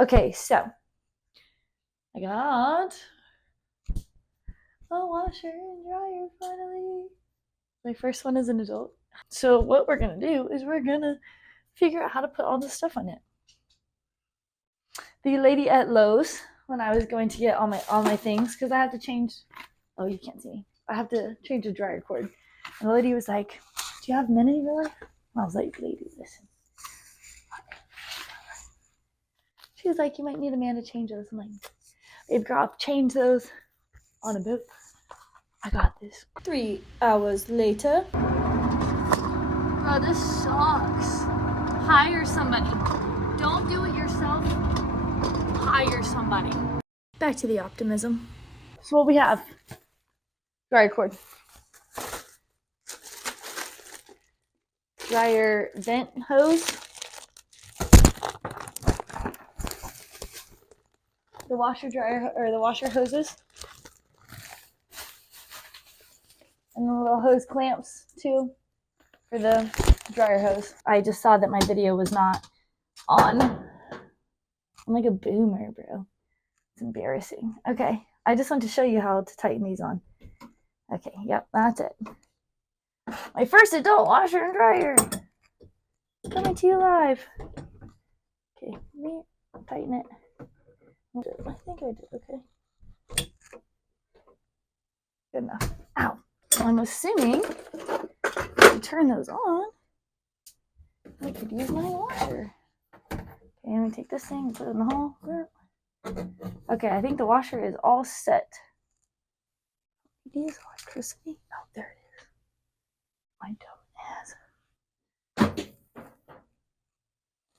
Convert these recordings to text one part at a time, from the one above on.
Okay, so I got a washer and dryer finally. My first one as an adult. So what we're gonna do is we're gonna figure out how to put all this stuff on it. The lady at Lowe's, when I was going to get all my things, because I have to change. Oh, you can't see me. I have to change the dryer cord. And the lady was like, "Do you have men in your life?" And I was like, "Lady, listen." She was like, "You might need a man to change those." I'm like, "Babe, girl, I'll change those on a boat. I got this." 3 hours later. Bro, this sucks. Hire somebody. Don't do it yourself. Hire somebody. Back to the optimism. So what we have: dryer cord, dryer vent hose, the washer dryer or the washer hoses, and the little hose clamps too for the dryer hose. I just saw that my video was not on. I'm like a boomer, bro. It's embarrassing. Okay, I just want to show you how to tighten these on. Okay, yep, that's it. My first adult washer and dryer. Coming to you live. Okay, let me tighten it. I think I did okay. Good enough. Ow. Well, I'm assuming to turn those on, I could use my washer. Okay, let me take this thing and put it in the hole. Okay, I think the washer is all set. Use electricity. Oh, there it is. My dumb ass.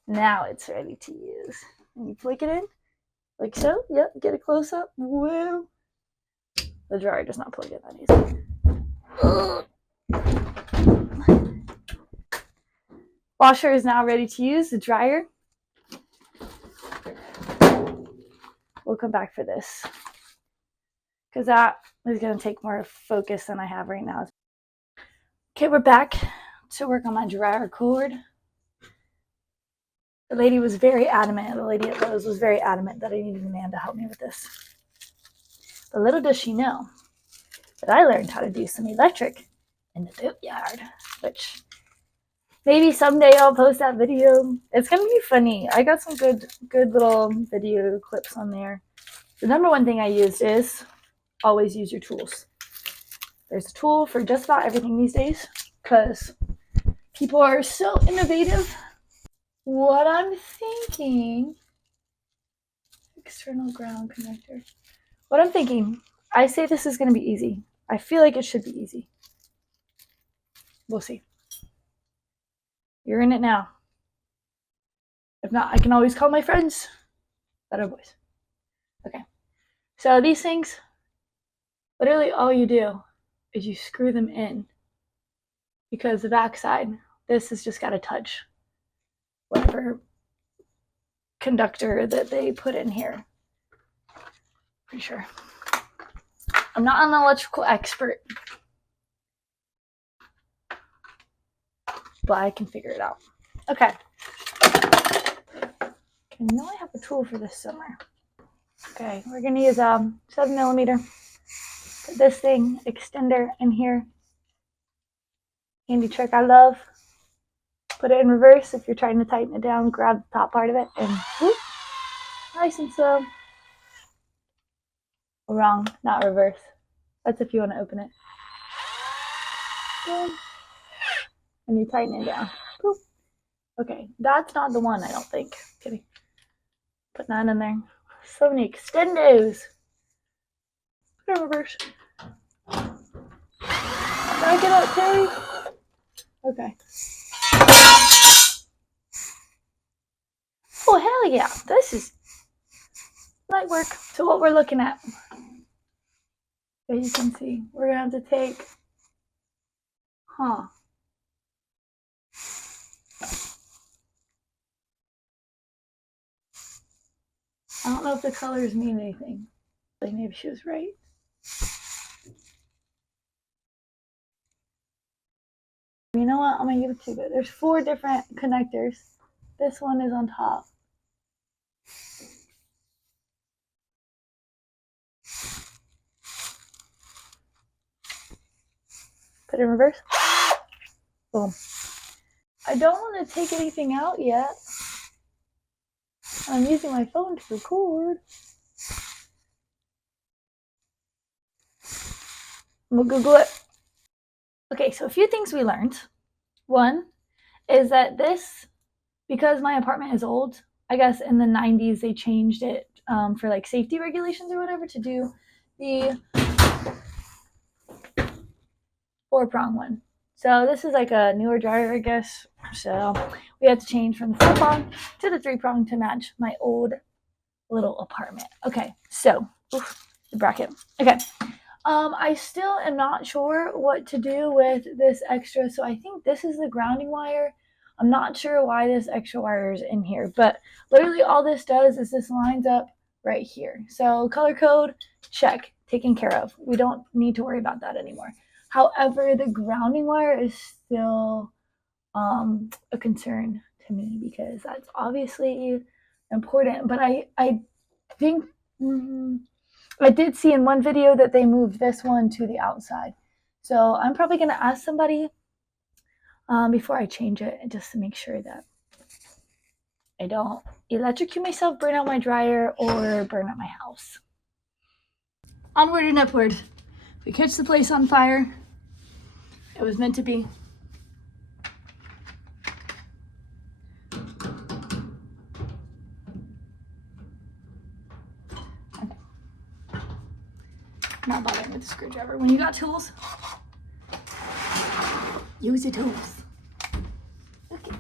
Now it's ready to use. And you flick it in, like so. Yep, get a close up. Whoa. The dryer does not plug in that easy. Washer is now ready to use. The dryer. We'll come back for this, because that is going to take more focus than I have right now. Okay, we're back to work on my dryer cord. The lady was very adamant, the lady at Lowe's was very adamant that I needed a man to help me with this. But little does she know that I learned how to do some electric in the boatyard, which maybe someday I'll post that video. It's going to be funny. I got some good little video clips on there. The number one thing I used is always use your tools. There's a tool for just about everything these days because people are so innovative. What I'm thinking, external ground connector. What I'm thinking, I say this is going to be easy. I feel like it should be easy. We'll see. You're in it now. If not, I can always call my friends that are boys. Okay. So these things, literally all you do is you screw them in, because the backside, this has just got to touch whatever conductor that they put in here. Pretty sure. I'm not an electrical expert, but I can figure it out. Okay. I know I have a tool for this somewhere. Okay, we're gonna use 7mm. Put this thing extender in here. Handy trick I love. Put it in reverse if you're trying to tighten it down. Grab the top part of it and whoop, nice and slow. Wrong, not reverse. That's if you want to open it. Boom. And you tighten it down. Boop. Okay, that's not the one, I don't think. Kidding. Put that in there. So many extendos. Put it in reverse. Back it up, Terry. Okay. Oh, hell yeah. This is light work. So what we're looking at, as you can see, we're going to have to take, I don't know if the colors mean anything. Like maybe she was right. You know what? I'm going to give it to you. There's 4 different connectors. This one is on top. Put it in reverse. Boom. I don't want to take anything out yet. I'm using my phone to record. We'll Google it. Okay, so a few things we learned. One is that this, because my apartment is old, I guess in the 90s they changed it for like safety regulations or whatever to do the 4-prong one. So this is like a newer dryer, I guess. So we had to change from the 4-prong to the 3-prong to match my old little apartment. Okay, so the bracket. Okay. I still am not sure what to do with this extra. So I think this is the grounding wire. I'm not sure why this extra wire is in here, but literally all this does is this lines up right here. So color code, check, taken care of. We don't need to worry about that anymore. However, the grounding wire is still a concern to me because that's obviously important. But I think I did see in one video that they moved this one to the outside. So I'm probably going to ask somebody before I change it just to make sure that I don't electrocute myself, burn out my dryer, or burn out my house. Onward and upward. We catch the place on fire. It was meant to be. Okay. Not bothering with the screwdriver. When you got tools, use your tools. Okay.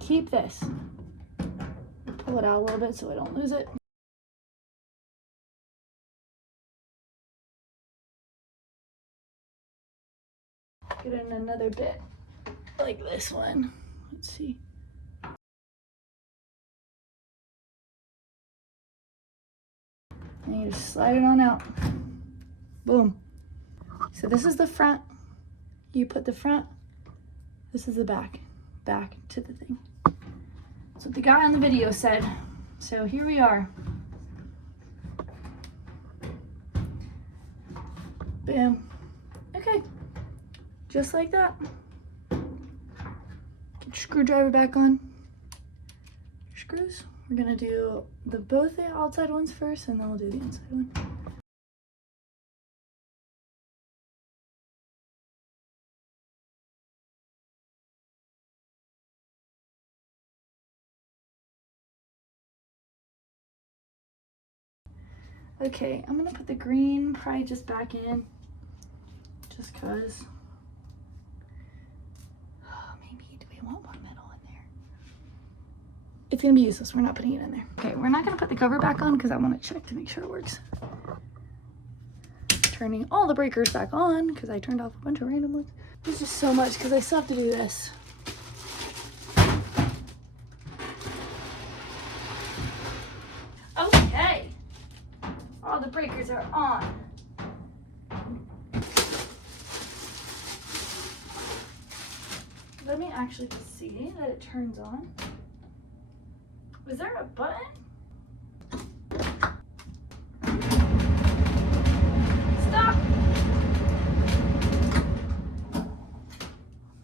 Keep this. Pull it out a little bit so I don't lose it. Get in another bit like this one. Let's see. And you just slide it on out. Boom. So this is the front. You put the front. This is the back. Back to the thing. That's what the guy on the video said. So here we are. Bam. Okay. Just like that. Get your screwdriver back on. Your screws. We're gonna do both the outside ones first, and then we'll do the inside one. Okay, I'm gonna put the green probably just back in, just cause. Maybe, do we want one metal in there? It's gonna be useless, we're not putting it in there. Okay, we're not gonna put the cover back on because I wanna check to make sure it works. Turning all the breakers back on because I turned off a bunch of random ones. There's just so much because I still have to do this. Okay. All the breakers are on. Let me actually see that it turns on. Was there a button? Stop!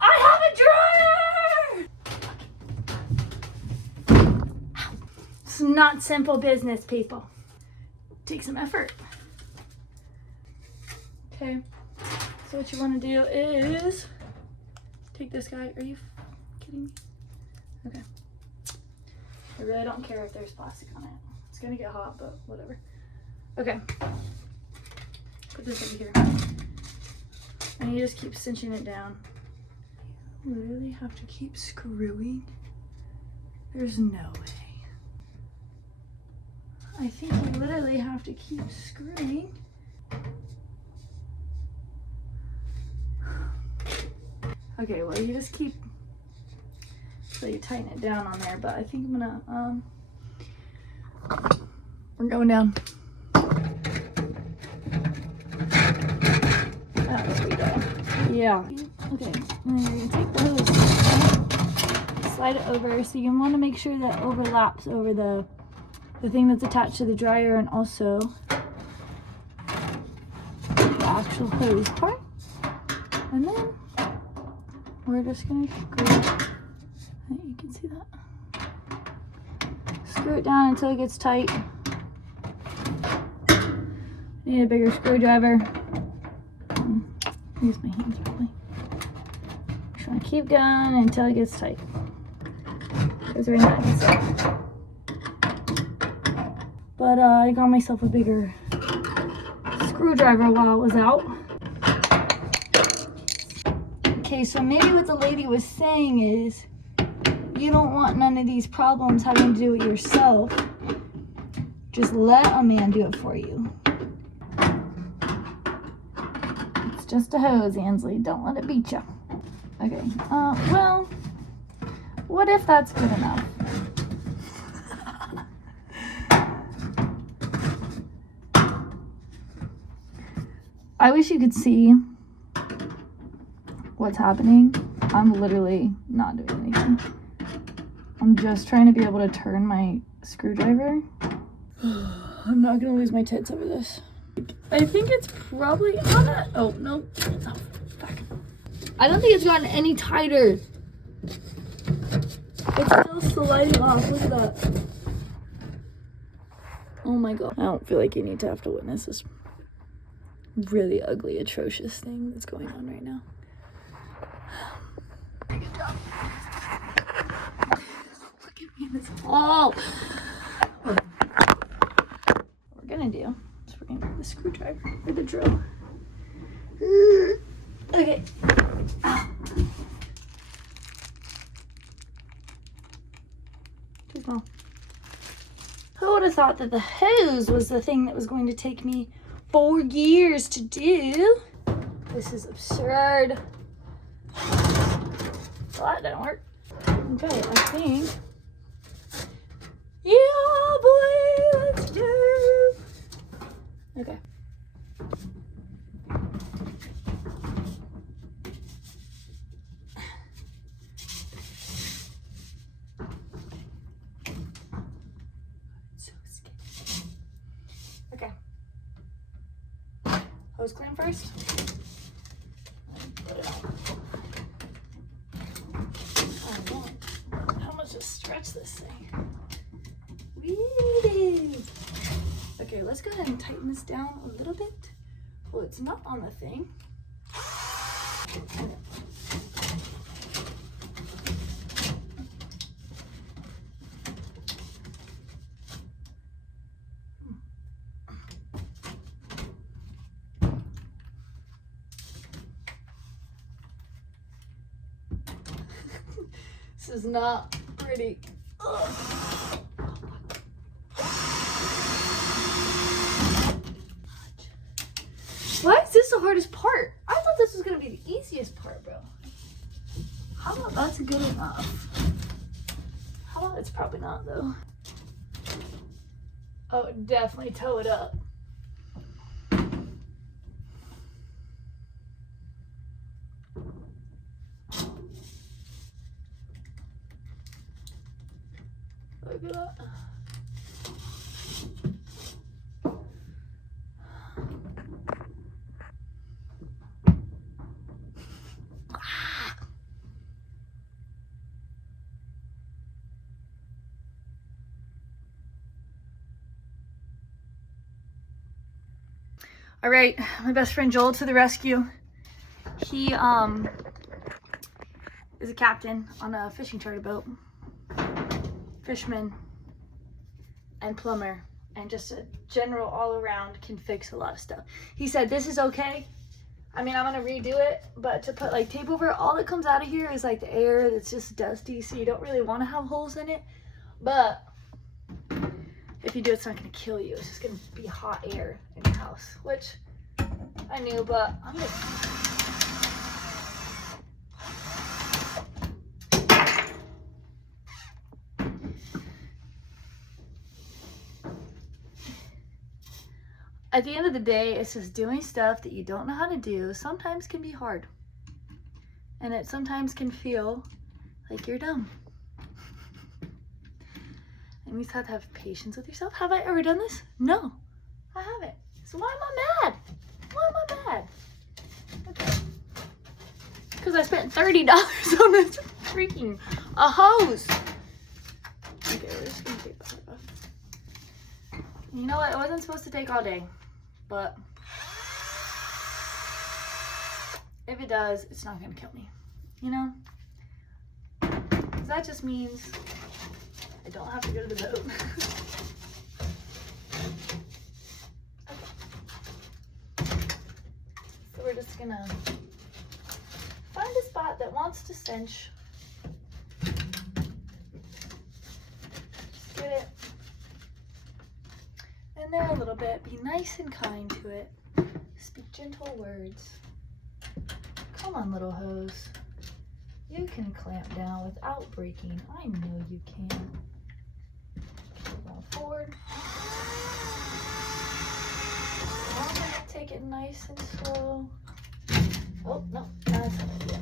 I have a dryer! It's not simple business, people. Take some effort. Okay, so what you want to do is take this guy. Are you kidding me? Okay. I really don't care if there's plastic on it. It's gonna get hot, but whatever. Okay. Put this over here. And you just keep cinching it down. You literally have to keep screwing. There's no way. I think you literally have to keep screwing. Okay, well you just keep, so you tighten it down on there, but I think I'm gonna, we're going down. There we go. Yeah. Okay, and then you're gonna take the hose, slide it over. So you want to make sure that overlaps over the thing that's attached to the dryer and also the actual hose part. And then we're just going to screw it. You can see that. Screw it down until it gets tight. Need a bigger screwdriver. Use my hands probably. Just want to keep going until it gets tight. It's very nice. But I got myself a bigger screwdriver while it was out. Okay, so maybe what the lady was saying is you don't want none of these problems having to do it yourself. Just let a man do it for you. It's just a hose, Ansley. Don't let it beat you. Okay, well, what if that's good enough? I wish you could see what's happening. I'm literally not doing anything. I'm just trying to be able to turn my screwdriver. I'm not gonna lose my tits over this. I think it's probably on it. Oh, no. Oh, fuck. I don't think it's gotten any tighter. It's still sliding off. Look at that. Oh my god. I don't feel like you need to have to witness this really ugly, atrocious thing that's going on right now. Good job. Look at me in this hole. What we're gonna do is we're gonna get the screwdriver or the drill. Okay. Too small. Who would have thought that the hose was the thing that was going to take me 4 years to do? This is absurd. Well, that didn't work. Okay, I think. Yeah, boy, let's do. Okay. So scary. Okay. Hose clean first. Put it on. How much to stretch this thing? Whee! Okay, let's go ahead and tighten this down a little bit. Oh, it's not on the thing. This is not pretty. Ugh. Why is this the hardest part? I thought this was gonna be the easiest part, bro. How about that's good enough? How about it's probably not though? Oh, definitely toe it up. Look at that. All right, my best friend Joel to the rescue. He is a captain on a fishing charter boat. Fisherman and plumber and just a general all around can fix a lot of stuff. He said this is okay. I mean, I'm gonna redo it, but to put like tape over it, all that comes out of here is like the air that's just dusty, so you don't really want to have holes in it. But if you do, it's not gonna kill you. It's just gonna be hot air in your house, which I knew, but I'm gonna. At the end of the day, it's just doing stuff that you don't know how to do sometimes can be hard. And it sometimes can feel like you're dumb. And you just have to have patience with yourself. Have I ever done this? No, I haven't. So why am I mad? Why am I mad? Okay. Because I spent $30 on this freaking hose. Okay, we're just gonna take that off. You know what? It wasn't supposed to take all day, but if it does, it's not gonna kill me. You know? Because that just means I don't have to go to the boat. So we're just gonna find a spot that wants to cinch. Just get it in there a little bit. Be nice and kind to it. Speak gentle words. Come on, little hose. You can clamp down without breaking. I know you can. Going forward. I'm gonna take it nice and slow. Oh, no, that's not it yet.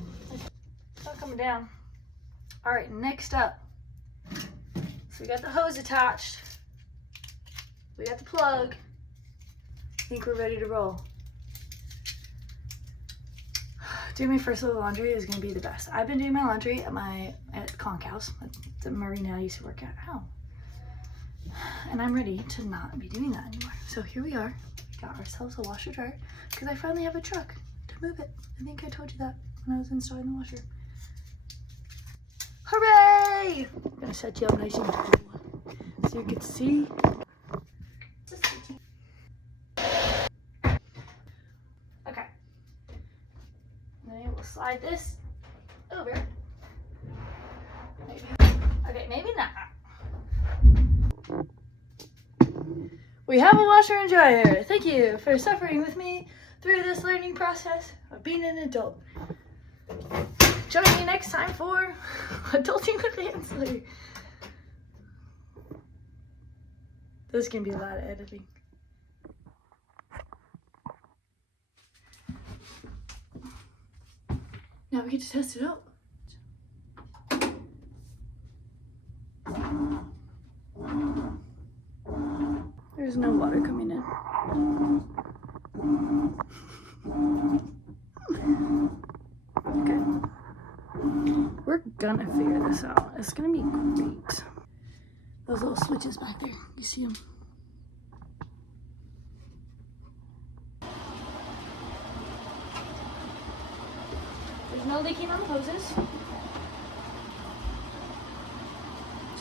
It's not coming down. All right, next up. So we got the hose attached. We got the plug. I think we're ready to roll. Doing my first load of laundry is gonna be the best. I've been doing my laundry at Concal's, at the marina I used to work at. Ow. And I'm ready to not be doing that anymore. So here we are. We got ourselves a washer dryer because I finally have a truck to move it. I think I told you that when I was installing the washer. Hooray! I'm gonna set you up nice and cool so you can see. Okay. Then we'll slide this over. Maybe. Okay, maybe not. We have a washer and dryer. Thank you for suffering with me through this learning process of being an adult. Join me next time for Adulting with Ansley. This is gonna be a lot of editing. Now we get to test it out. There's no water coming in. Okay. We're gonna figure this out. It's gonna be great. Those little switches back there, you see them? There's no leaking on the hoses.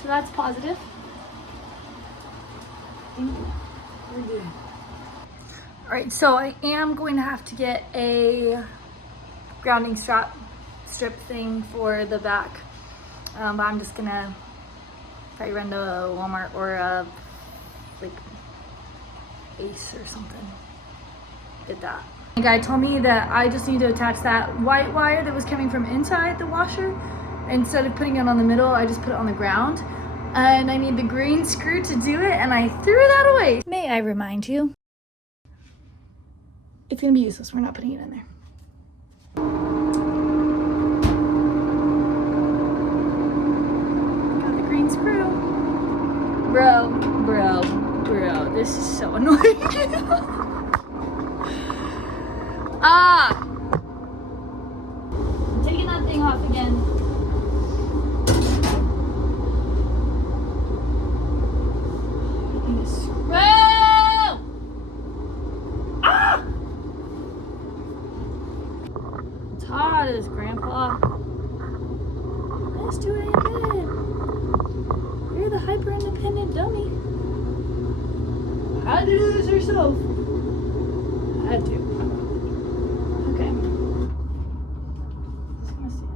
So that's positive. We're good. All right, so I am going to have to get a grounding strip thing for the back. But I'm just gonna probably run to Walmart or like Ace or something. Get that. The guy told me that I just need to attach that white wire that was coming from inside the washer. Instead of putting it on the middle, I just put it on the ground. And I need the green screw to do it, and I threw that away. May I remind you? It's gonna be useless. We're not putting it in there. Got the green screw. Bro, this is so annoying. I'm taking that thing off again. It's hot as Grandpa. Let's do it in bed. You're the hyper-independent dummy. Had to do this yourself. Had to. Okay. Just gonna see it.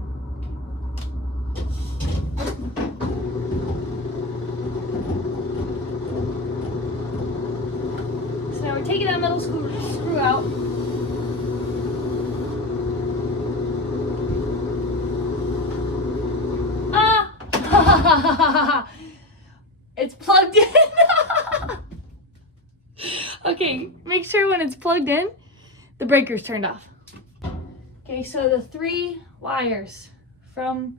So now we're taking that metal screw out. It's plugged in. Okay, make sure when it's plugged in, the breaker's turned off. Okay, so the 3 wires from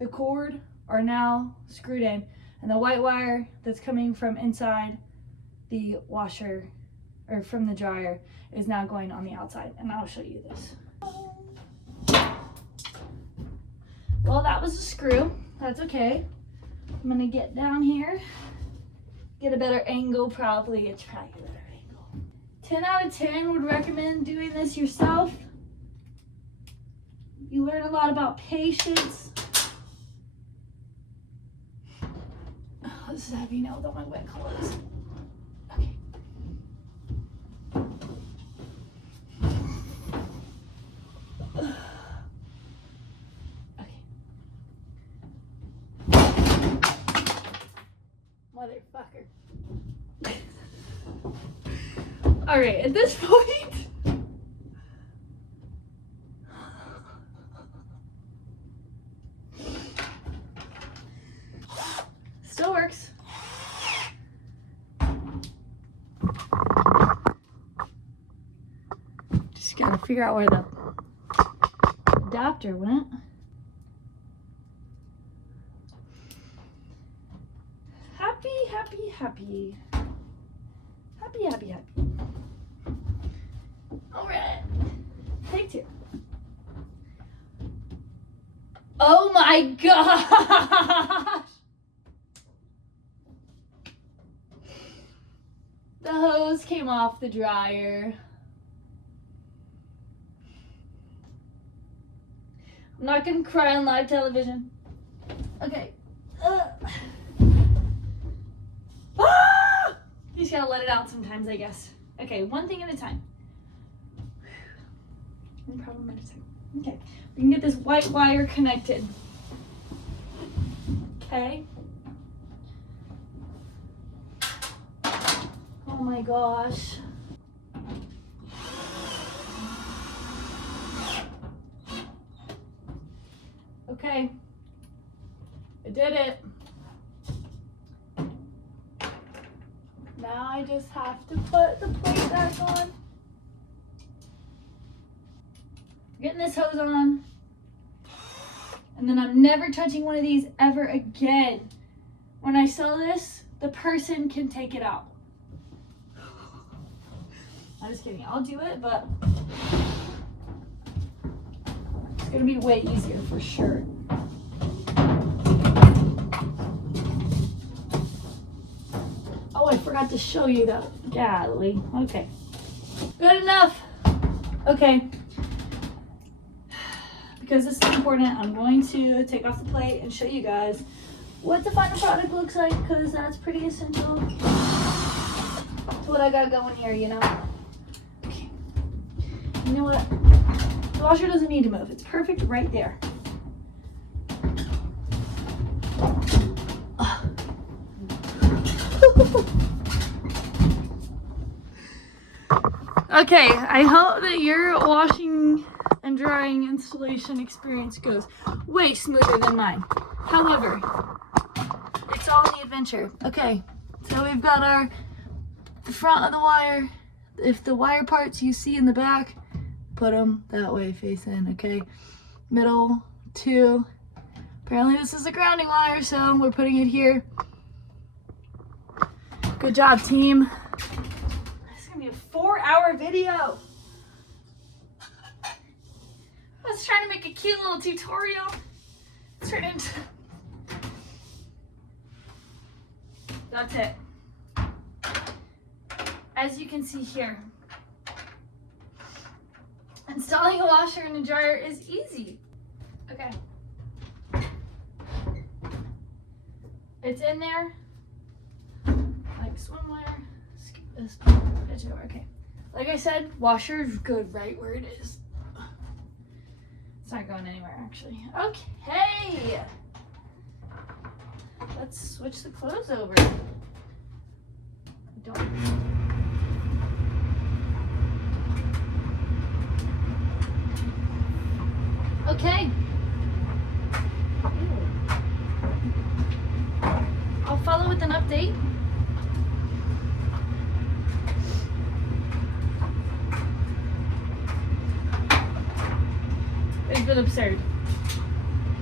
the cord are now screwed in, And the white wire that's coming from inside the washer or from the dryer is now going on the outside, and I'll show you this. Well, that was a screw. That's okay. I'm gonna get down here, get a better angle, probably. It's probably a better angle. 10 out of 10 would recommend doing this yourself. You learn a lot about patience. Oh, this is heavy now with all my wet clothes. Okay. Motherfucker. All right, at this point, still works. Just gotta figure out where the adapter went. Happy. All right, take 2. Oh my gosh! The hose came off the dryer. I'm not gonna cry on live television. Okay. You just gotta let it out sometimes, I guess. Okay, one thing at a time. One problem at a time. Okay, we can get this white wire connected. Okay. Oh my gosh. Okay, I did it. Now I just have to put the plate back on. Getting this hose on. And then I'm never touching one of these ever again. When I sell this, the person can take it out. I'm just kidding. I'll do it, but it's gonna be way easier for sure. Oh, I forgot to show you that. Golly. Okay. Good enough. Okay. Because this is important, I'm going to take off the plate and show you guys what the final product looks like, because that's pretty essential to what I got going here, you know? Okay. You know what? The washer doesn't need to move. It's perfect right there. Okay, I hope that your washing and drying installation experience goes way smoother than mine. However, it's all in the adventure. Okay, so we've got the front of the wire. If the wire parts you see in the back, put them that way facing, okay? Middle, 2. Apparently this is a grounding wire, so we're putting it here. Good job, team. This is gonna be a 4-hour video. I was trying to make a cute little tutorial. It's turned into... That's it. As you can see here, installing a washer and a dryer is easy. Okay. It's in there. Like swim wire. Skip this. Edge over. Okay. Like I said, washer is good right where it is. It's not going anywhere actually. Okay. Let's switch the clothes over. Okay. I'll follow with an update. It's been absurd.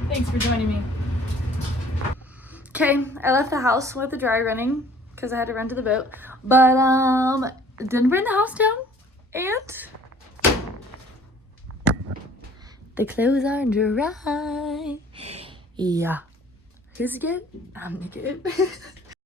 Thanks for joining me. Okay, I left the house with the dryer running because I had to run to the boat, but didn't burn the house down, and the clothes are dry. Yeah. Who's good? I'm the good.